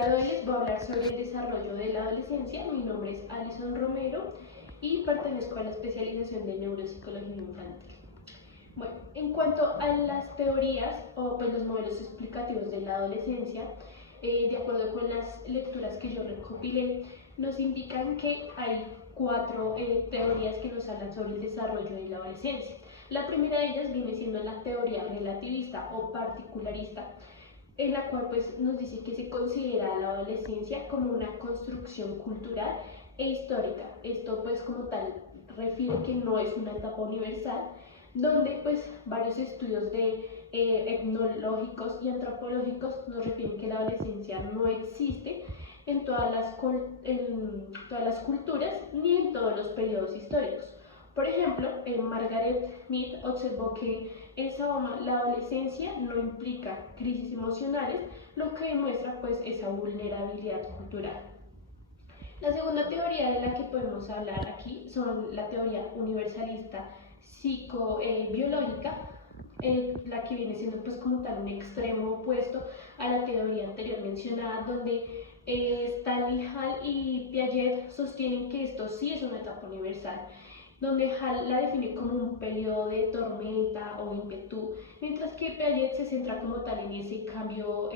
día de hoy les voy a hablar sobre el desarrollo de la adolescencia. Mi nombre es Alison Romero y pertenezco a la especialización de neuropsicología infantil. Bueno, en cuanto a las teorías o pues los modelos explicativos de la adolescencia, de acuerdo con las lecturas que yo recopilé, nos indican que hay cuatro teorías que nos hablan sobre el desarrollo de la adolescencia. La primera de ellas viene siendo la teoría relativista o particularista, en la cual pues nos dice que se considera la adolescencia como una construcción cultural e histórica. Esto pues como tal refiere que no es una etapa universal, donde pues varios estudios etnológicos y antropológicos nos refieren que la adolescencia no existe en todas las culturas ni en todos los periodos históricos. Por ejemplo, Margaret Mead observó que en Sahoma la adolescencia no implica crisis emocionales, lo que demuestra pues esa vulnerabilidad cultural. La segunda teoría de la que podemos hablar aquí son la teoría universalista psicobiológica, la que viene siendo pues como tal un extremo opuesto a la teoría anterior mencionada, donde Stanley Hall y Piaget sostienen que esto sí es una etapa universal, donde Hall la define como un periodo de tormenta o ímpetu, mientras que Piaget se centra como tal en ese cambio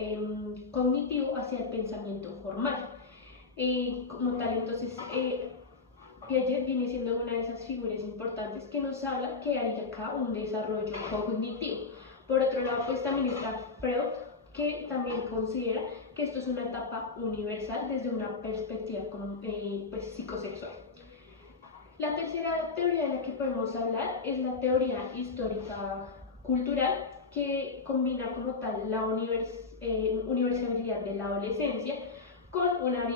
cognitivo hacia el pensamiento formal. Como tal, entonces, Piaget viene siendo una de esas figuras importantes que nos habla que hay acá un desarrollo cognitivo. Por otro lado, pues también está Freud, que también considera que esto es una etapa universal desde una perspectiva pues, psicosexual. La tercera teoría de la que podemos hablar es la teoría histórica cultural, que combina como tal la universalidad de la adolescencia con una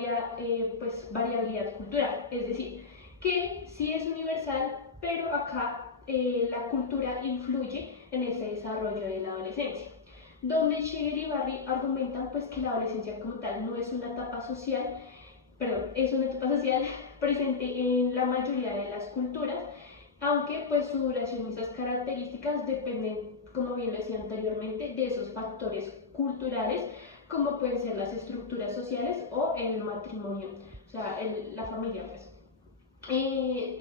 pues, variabilidad cultural, es decir, que sí es universal, pero acá la cultura influye en ese desarrollo de la adolescencia, donde Scheger y Barry argumentan pues, que la adolescencia como tal no es una etapa social, es una etapa social presente en la mayoría de las culturas, aunque pues su duración y esas características dependen, como bien decía anteriormente, de esos factores culturales, como pueden ser las estructuras sociales o el matrimonio, o sea, la familia pues.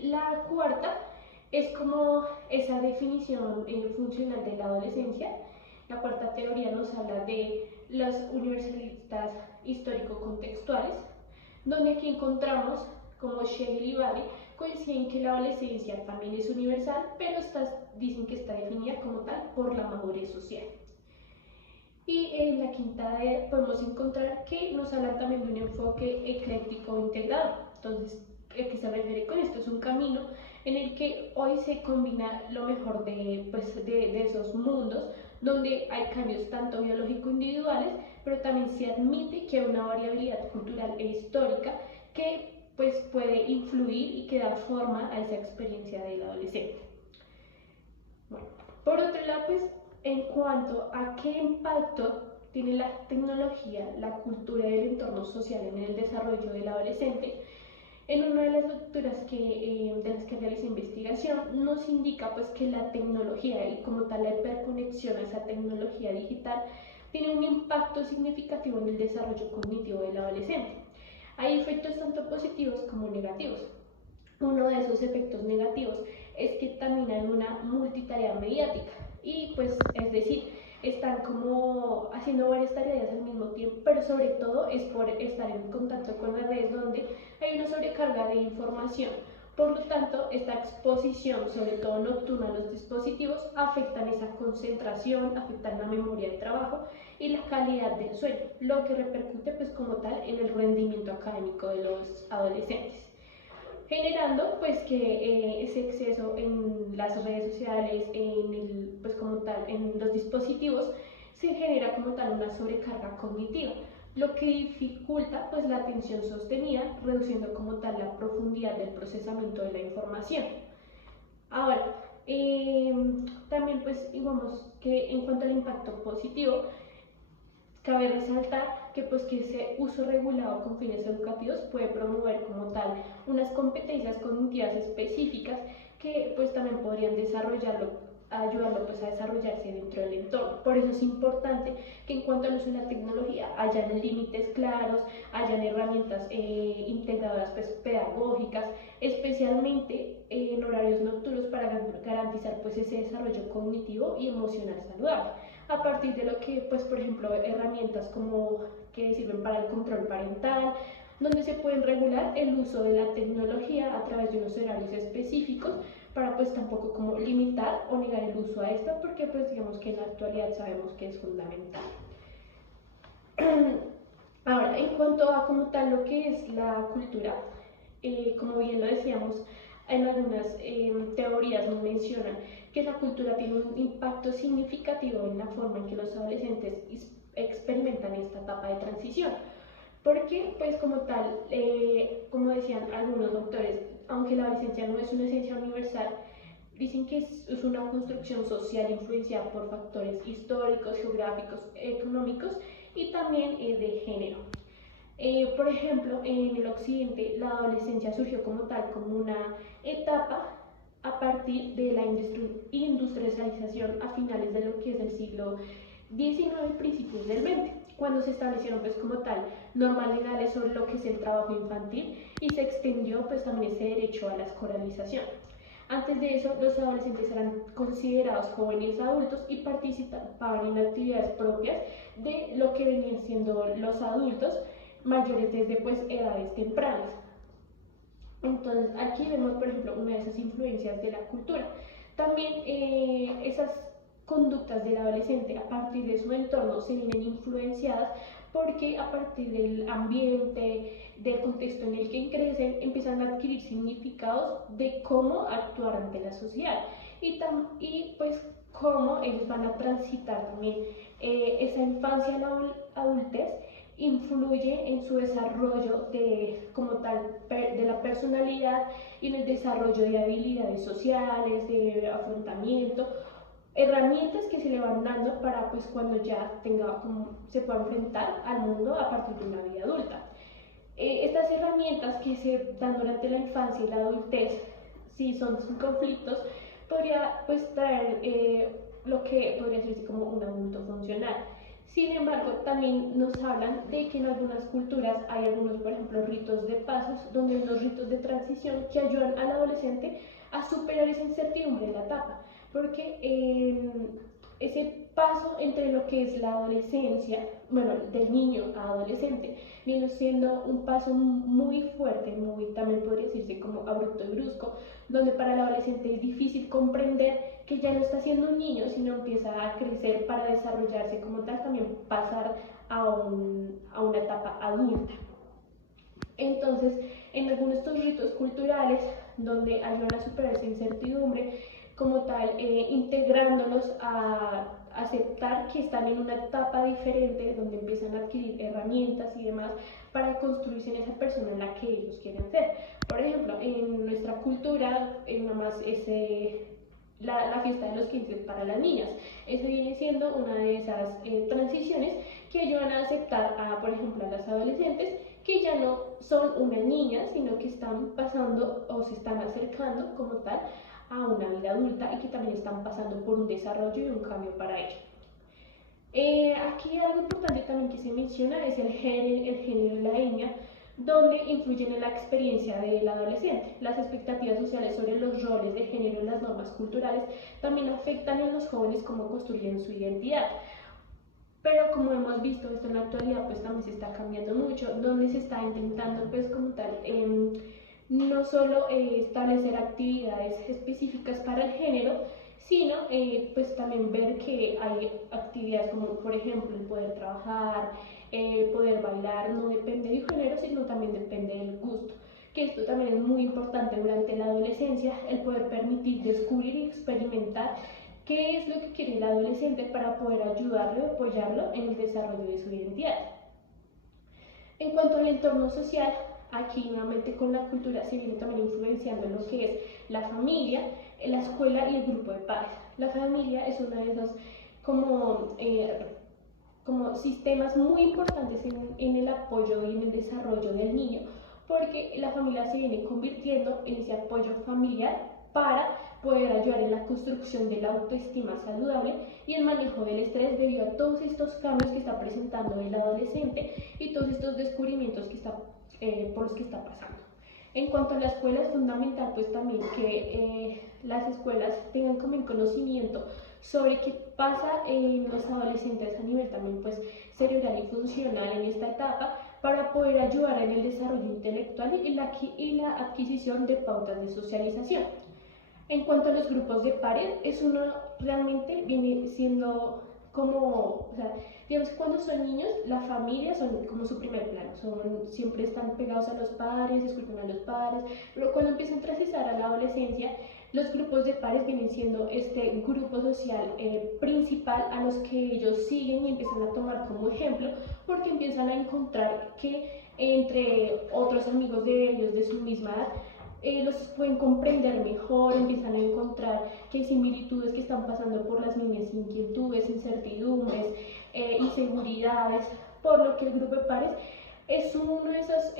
La cuarta es como esa definición funcional de la adolescencia. La cuarta teoría nos habla de los universalistas histórico-contextuales, donde aquí encontramos como Scheger y Barry coinciden que la adolescencia también es universal, pero dicen que está definida como tal por la madurez social. Y en la quinta podemos encontrar que nos hablan también de un enfoque ecléctico integrador. Entonces, ¿a qué se refiere con esto? Es un camino en el que hoy se combina lo mejor de esos mundos, donde hay cambios tanto biológicos individuales, pero también se admite que hay una variabilidad cultural e histórica que pues, puede influir y que da forma a esa experiencia del adolescente. Bueno, por otro lado, pues, en cuanto a qué impacto tiene la tecnología, la cultura y el entorno social en el desarrollo del adolescente, en una de las lecturas de las que realicé investigación nos indica pues, que la tecnología y como tal la hiperconexión a esa tecnología digital tiene un impacto significativo en el desarrollo cognitivo del adolescente. Hay efectos tanto positivos como negativos. Uno de esos efectos negativos es que también hay una multitarea mediática y pues es decir, están como haciendo varias tareas al mismo tiempo, pero sobre todo es por estar en contacto con las redes donde hay una sobrecarga de información. Por lo tanto, esta exposición, sobre todo nocturna a los dispositivos, afectan esa concentración, afectan la memoria de trabajo y la calidad del sueño, lo que repercute pues como tal en el rendimiento académico de los adolescentes, generando pues que ese exceso en las redes sociales, pues como tal, en los dispositivos, se genera como tal una sobrecarga cognitiva, lo que dificulta pues la atención sostenida, reduciendo como tal la profundidad del procesamiento de la información. Ahora, también pues digamos que en cuanto al impacto positivo, cabe resaltar que ese uso regulado con fines educativos puede promover como tal unas competencias cognitivas específicas que pues también podrían desarrollarlo ayudarlo pues a desarrollarse dentro del entorno. Por eso es importante que en cuanto al uso de la tecnología hayan límites claros, hayan herramientas integradoras pues, pedagógicas, especialmente en horarios nocturnos para garantizar pues ese desarrollo cognitivo y emocional saludable. A partir de lo que pues por ejemplo herramientas como que sirven para el control parental, donde se pueden regular el uso de la tecnología a través de unos horarios específicos para pues tampoco como limitar o negar el uso a esta, porque pues digamos que en la actualidad sabemos que es fundamental. Ahora, en cuanto a como tal lo que es la cultura, como bien lo decíamos, en algunas teorías nos mencionan que la cultura tiene un impacto significativo en la forma en que los adolescentes experimentan esta etapa de transición. Porque, pues como tal, como decían algunos doctores, aunque la adolescencia no es una esencia universal, dicen que es una construcción social influenciada por factores históricos, geográficos, económicos y también de género. Por ejemplo, en el occidente la adolescencia surgió como tal, como una etapa a partir de la industrialización a finales de lo que es del siglo XIX y principios del XX, cuando se establecieron pues como tal normas legales sobre lo que es el trabajo infantil y se extendió pues también ese derecho a la escolarización. Antes de eso, los adolescentes eran considerados jóvenes adultos y participaban en actividades propias de lo que venían siendo los adultos mayores desde pues edades tempranas. Entonces aquí vemos por ejemplo una de esas influencias de la cultura. También esas conductas del adolescente a partir de su entorno se vienen influenciadas porque a partir del ambiente, del contexto en el que crecen, empiezan a adquirir significados de cómo actuar ante la sociedad y pues cómo ellos van a transitar también esa infancia a la adultez influye en su desarrollo como tal de la personalidad y en el desarrollo de habilidades sociales, de afrontamiento, herramientas que se le van dando para pues cuando ya se pueda enfrentar al mundo a partir de una vida adulta. Estas herramientas que se dan durante la infancia y la adultez, si son sin conflictos, podría pues traer lo que podría decirse como un adulto funcional. Sin embargo, también nos hablan de que en algunas culturas hay algunos, por ejemplo, ritos de pasos, donde hay unos ritos de transición que ayudan al adolescente a superar esa incertidumbre de la etapa, porque ese paso entre lo que es la adolescencia, bueno, del niño a adolescente, viene siendo un paso muy fuerte, también podría decirse como abrupto y brusco, donde para el adolescente es difícil comprender que ya no está siendo un niño, sino empieza a crecer para desarrollarse como tal, también pasar a una etapa adulta. Entonces, en algunos de estos ritos culturales, donde ayudan a superar esa incertidumbre, como tal, integrándolos a aceptar que están en una etapa diferente, donde empiezan a adquirir herramientas y demás para construirse en esa persona en la que ellos quieren ser. Por ejemplo, en nuestra cultura, nomás la fiesta de los 15 para las niñas. Esa viene siendo una de esas transiciones que ayudan a aceptar por ejemplo, a las adolescentes que ya no son unas niñas, sino que están pasando o se están acercando como tal a una vida adulta y que también están pasando por un desarrollo y un cambio para ello. Aquí algo importante también que se menciona es el género y la etnia, donde influyen en la experiencia del adolescente. Las expectativas sociales sobre los roles de género y las normas culturales también afectan en los jóvenes cómo construyen su identidad. Pero como hemos visto esto en la actualidad, pues también se está cambiando mucho, donde se está intentando pues como tal no solo establecer actividades específicas para el género, sino pues también ver que hay actividades como por ejemplo el poder trabajar, poder bailar, no depende del género, sino también depende del gusto. Que esto también es muy importante durante la adolescencia, el poder permitir descubrir y experimentar qué es lo que quiere el adolescente para poder ayudarlo y apoyarlo en el desarrollo de su identidad. En cuanto al entorno social, aquí nuevamente con la cultura se viene también influenciando en lo que es la familia, la escuela y el grupo de pares. La familia es una de esas como sistemas muy importantes en el apoyo y en el desarrollo del niño, porque la familia se viene convirtiendo en ese apoyo familiar para poder ayudar en la construcción de la autoestima saludable y el manejo del estrés debido a todos estos cambios que está presentando el adolescente y todos estos descubrimientos que por los que está pasando. En cuanto a la escuela, es fundamental pues también que las escuelas tengan como el conocimiento sobre qué pasa en los adolescentes a nivel también pues cerebral y funcional en esta etapa, para poder ayudar en el desarrollo intelectual y la adquisición de pautas de socialización. En cuanto a los grupos de pares, uno realmente viene siendo como, o sea, digamos, cuando son niños, la familia son como su primer plano, siempre están pegados a los padres, escuchan a los padres, pero cuando empiezan a transitar a la adolescencia, los grupos de pares vienen siendo este grupo social principal a los que ellos siguen y empiezan a tomar como ejemplo, porque empiezan a encontrar que entre otros amigos de ellos de su misma edad, los pueden comprender mejor, empiezan a encontrar que hay similitudes que están pasando por las mismas inquietudes, incertidumbres, inseguridades, por lo que el grupo de pares es uno de esos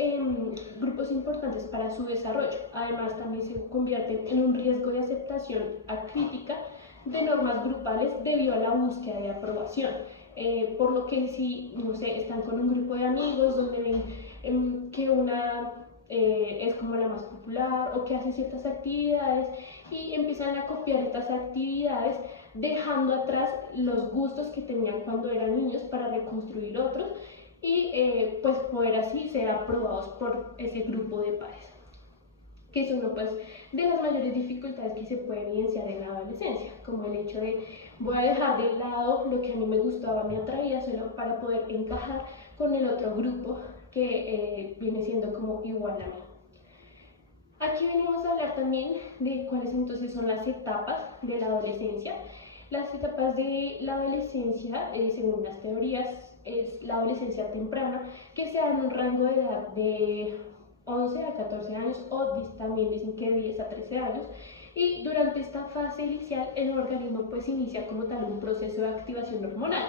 grupos importantes para su desarrollo. Además, también se convierte en un riesgo de aceptación acrítica de normas grupales debido a la búsqueda de aprobación. Por lo que si, no sé, están con un grupo de amigos donde ven que una es como la más popular o que hace ciertas actividades y empiezan a copiar estas actividades, dejando atrás los gustos que tenían cuando eran niños para reconstruir otros y pues poder así ser aprobados por ese grupo de pares, que es uno pues de las mayores dificultades que se puede evidenciar en la adolescencia, como el hecho de voy a dejar de lado lo que a mí me gustaba, me atraía, solo para poder encajar con el otro grupo que viene siendo como igual a mí. Aquí venimos a hablar también de cuáles entonces son las etapas de la adolescencia. Las etapas de la adolescencia, según las teorías, es la adolescencia temprana, que se da en un rango de edad de 11 a 14 años o también dicen que de 10 a 13 años. Y durante esta fase inicial el organismo pues inicia como tal un proceso de activación hormonal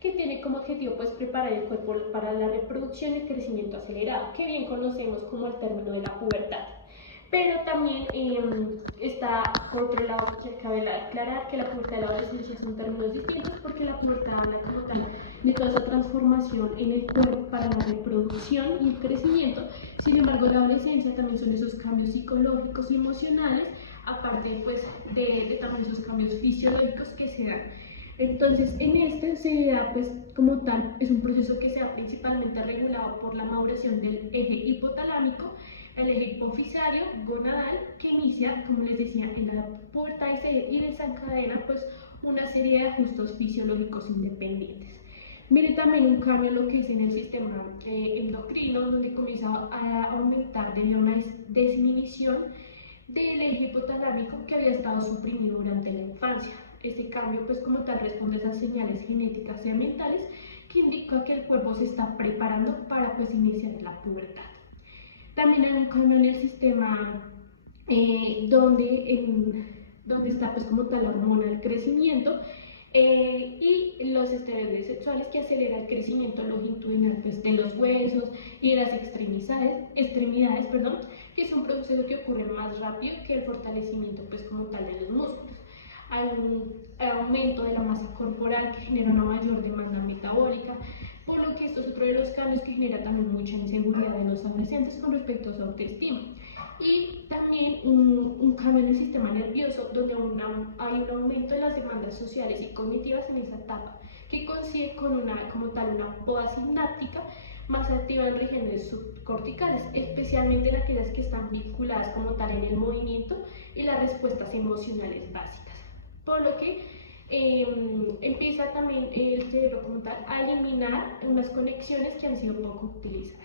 que tiene como objetivo pues preparar el cuerpo para la reproducción y el crecimiento acelerado, que bien conocemos como el término de la pubertad. Pero también está, por otro lado, que cabe aclarar que la pubertad y la adolescencia son términos distintos, porque la pubertad habla como tal de toda esa transformación en el cuerpo para la reproducción y el crecimiento. Sin embargo, la adolescencia también son esos cambios psicológicos y emocionales, aparte pues de también esos cambios fisiológicos que se dan. Entonces, en este se da, pues, como tal, es un proceso que se da principalmente regulado por la maduración del eje hipotalámico, el eje hipofisario, gonadal, que inicia, como les decía, en la pubertad y desencadena, pues, una serie de ajustes fisiológicos independientes. Viene también un cambio en lo que es en el sistema endocrino, donde comienza a aumentar debido a una disminución del eje hipotalámico que había estado suprimido durante la infancia. Este cambio, pues como tal, responde a esas señales genéticas y ambientales que indican que el cuerpo se está preparando para pues iniciar la pubertad. También hay un cambio en el sistema donde está pues como tal la hormona del crecimiento y los esteroides sexuales que aceleran el crecimiento longitudinal pues, de los huesos y de las extremidades, que es un proceso que ocurre más rápido que el fortalecimiento pues como tal de los músculos. Hay un aumento de la masa corporal que genera una mayor demanda metabólica, por lo que esto es otro de los cambios que genera también mucha inseguridad en los adolescentes con respecto a su autoestima. Y también un cambio en el sistema nervioso, donde hay un aumento de las demandas sociales y cognitivas en esa etapa, que coincide con una poda sináptica más activa en regiones subcorticales, especialmente en aquellas que están vinculadas como tal en el movimiento y las respuestas emocionales básicas. Por lo que empieza también el cerebro como tal a eliminar unas conexiones que han sido poco utilizadas.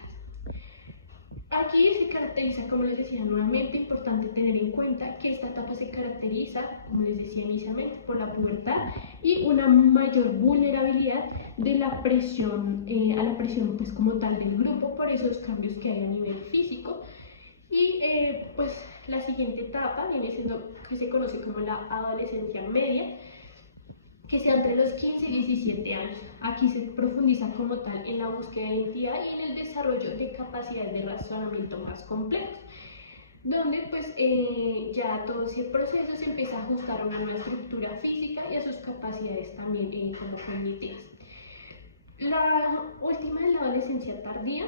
Aquí se caracteriza, como les decía nuevamente, importante tener en cuenta que esta etapa se caracteriza, como les decía inicialmente, por la pubertad y una mayor vulnerabilidad de la presión, a la presión pues como tal del grupo por esos cambios que hay a nivel físico. Y pues la siguiente etapa viene siendo que se conoce como la adolescencia media, que sea entre los 15 y 17 años. Aquí se profundiza como tal en la búsqueda de identidad y en el desarrollo de capacidades de razonamiento más complejos. donde pues ya todo ese proceso se empieza a ajustar a una nueva estructura física y a sus capacidades también como cognitivas. La última es la adolescencia tardía.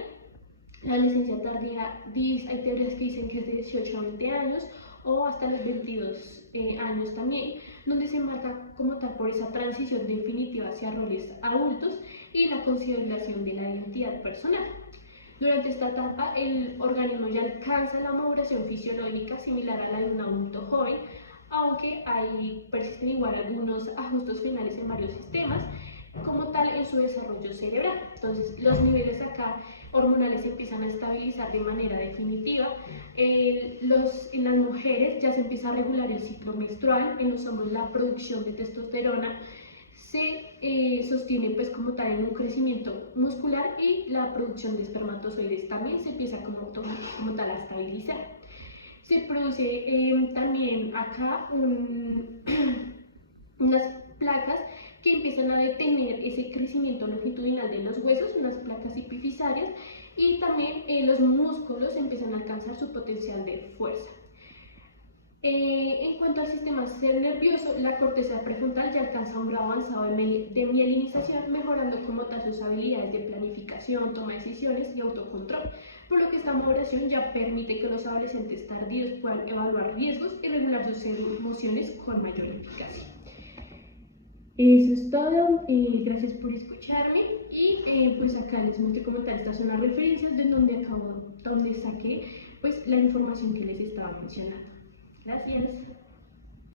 La adolescencia tardía, hay teorías que dicen que es de 18 a 20 años o hasta los 22 años también, donde se marca como tal por esa transición definitiva hacia roles adultos y la consolidación de la identidad personal. Durante esta etapa, el organismo ya alcanza la maduración fisiológica similar a la de un adulto joven, aunque persisten igual algunos ajustes finales en varios sistemas, como tal en su desarrollo cerebral. Entonces, los niveles acá hormonales se empiezan a estabilizar de manera definitiva. En las mujeres ya se empieza a regular el ciclo menstrual, en los hombres la producción de testosterona se sostiene pues como tal en un crecimiento muscular y la producción de espermatozoides también se empieza como tal a estabilizar. Se produce también acá unas placas que empiezan a detener ese crecimiento longitudinal de los huesos, unas placas epifisarias, y también los músculos empiezan a alcanzar su potencial de fuerza. En cuanto al sistema nervioso, la corteza prefrontal ya alcanza un grado avanzado de mielinización, mejorando como tal sus habilidades de planificación, toma de decisiones y autocontrol, por lo que esta maduración ya permite que los adolescentes tardíos puedan evaluar riesgos y regular sus emociones con mayor eficacia. Eso es todo, gracias por escucharme y pues acá les muestro como tal, estas son las referencias de donde saqué pues la información que les estaba mencionando. Gracias.